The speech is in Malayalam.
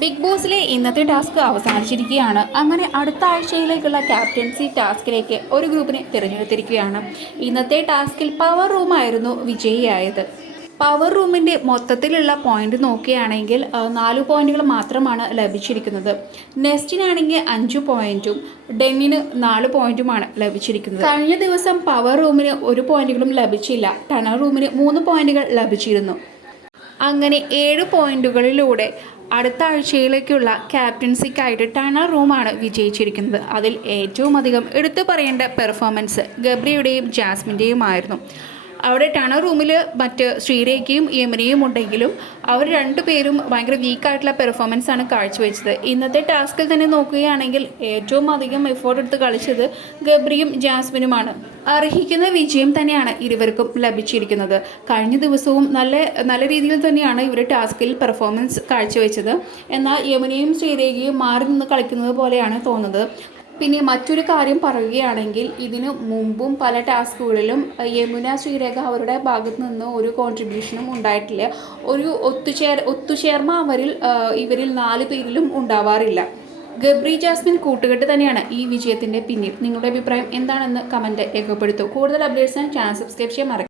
ബിഗ് ബോസിലെ ഇന്നത്തെ ടാസ്ക് അവസാനിച്ചിരിക്കുകയാണ്. അങ്ങനെ അടുത്ത ആഴ്ചയിലേക്കുള്ള ക്യാപ്റ്റൻസി ടാസ്കിലേക്ക് ഒരു ഗ്രൂപ്പിനെ തിരഞ്ഞെടുത്തിരിക്കുകയാണ്. ഇന്നത്തെ ടാസ്കിൽ പവർ റൂമായിരുന്നു വിജയിയായത്. പവർ റൂമിന്റെ മൊത്തത്തിലുള്ള പോയിന്റ് നോക്കുകയാണെങ്കിൽ നാല് പോയിന്റുകൾ മാത്രമാണ് ലഭിച്ചിരിക്കുന്നത്. നെസ്റ്റിനാണെങ്കിൽ അഞ്ച് പോയിന്റും ഡെന്നിന് നാല് പോയിന്റുമാണ് ലഭിച്ചിരിക്കുന്നത്. കഴിഞ്ഞ ദിവസം പവർ റൂമിന് ഒരു പോയിന്റുകളും ലഭിച്ചില്ല. ടണൽ റൂമിന് മൂന്ന് പോയിന്റുകൾ ലഭിച്ചിരുന്നു. അങ്ങനെ ഏഴ് പോയിന്റുകളിലൂടെ അടുത്ത ആഴ്ചയിലേക്കുള്ള ക്യാപ്റ്റൻസിക്കായിട്ട് ടണർ റൂമാണ് വിജയിച്ചിരിക്കുന്നത്. അതിൽ ഏറ്റവും അധികം എടുത്തു പറയേണ്ട പെർഫോമൻസ് ഗബ്രിയുടെയും ജാസ്മിന്റെയുമായിരുന്നു അവിടെ ടണർ റൂമിൽ മറ്റ് ശ്രീരേഖയും യമനയും ഉണ്ടെങ്കിലും അവർ രണ്ടുപേരും ഭയങ്കര വീക്കായിട്ടുള്ള പെർഫോമൻസ് ആണ് കാഴ്ചവെച്ചത്. ഇന്നത്തെ ടാസ്കിൽ തന്നെ നോക്കുകയാണെങ്കിൽ ഏറ്റവും അധികം എഫോർട്ട് എടുത്ത് കളിച്ചത് ഗബ്രിയും ജാസ്മിനുമാണ്. അർഹിക്കുന്ന വിജയം തന്നെയാണ് ഇരുവർക്കും ലഭിച്ചിരിക്കുന്നത്. കഴിഞ്ഞ ദിവസവും നല്ല നല്ല രീതിയിൽ തന്നെയാണ് ഇവർ ടാസ്കിൽ പെർഫോമൻസ് കാഴ്ചവെച്ചത്. എന്നാൽ യമുനയും ശ്രീരേഖയും മാറി നിന്ന് കളിക്കുന്നത് പോലെയാണ് തോന്നുന്നത്. പിന്നെ മറ്റൊരു കാര്യം പറയുകയാണെങ്കിൽ ഇതിനു മുമ്പും പല ടാസ്കുകളിലും യമുന ശ്രീരേഖ അവരുടെ ഭാഗത്തു നിന്ന് ഒരു കോൺട്രിബ്യൂഷനും ഉണ്ടായിട്ടില്ല. ഒരു ഒത്തുചേർ ഒത്തുചേർമ അവരിൽ ഇവരിൽ നാല് പേരിലും ഉണ്ടാവാറില്ല. ഗബ്രി ജാസ്മിൻ കൂട്ടുകെട്ട് തന്നെയാണ് ഈ വിജയത്തിന്റെ പിന്നിൽ. നിങ്ങളുടെ അഭിപ്രായം എന്താണെന്ന് കമന്റ് രേഖപ്പെടുത്തൂ. കൂടുതൽ അപ്ഡേറ്റ്സിന് ചാനൽ സബ്സ്ക്രൈബ് ചെയ്യാൻ മറക്കരുത്.